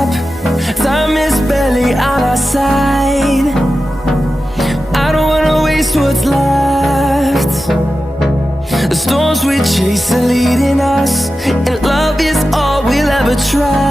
stop. Time is barely on our side. I don't wanna waste what's left. The storms we chase are leading us, and love is all we'll ever try.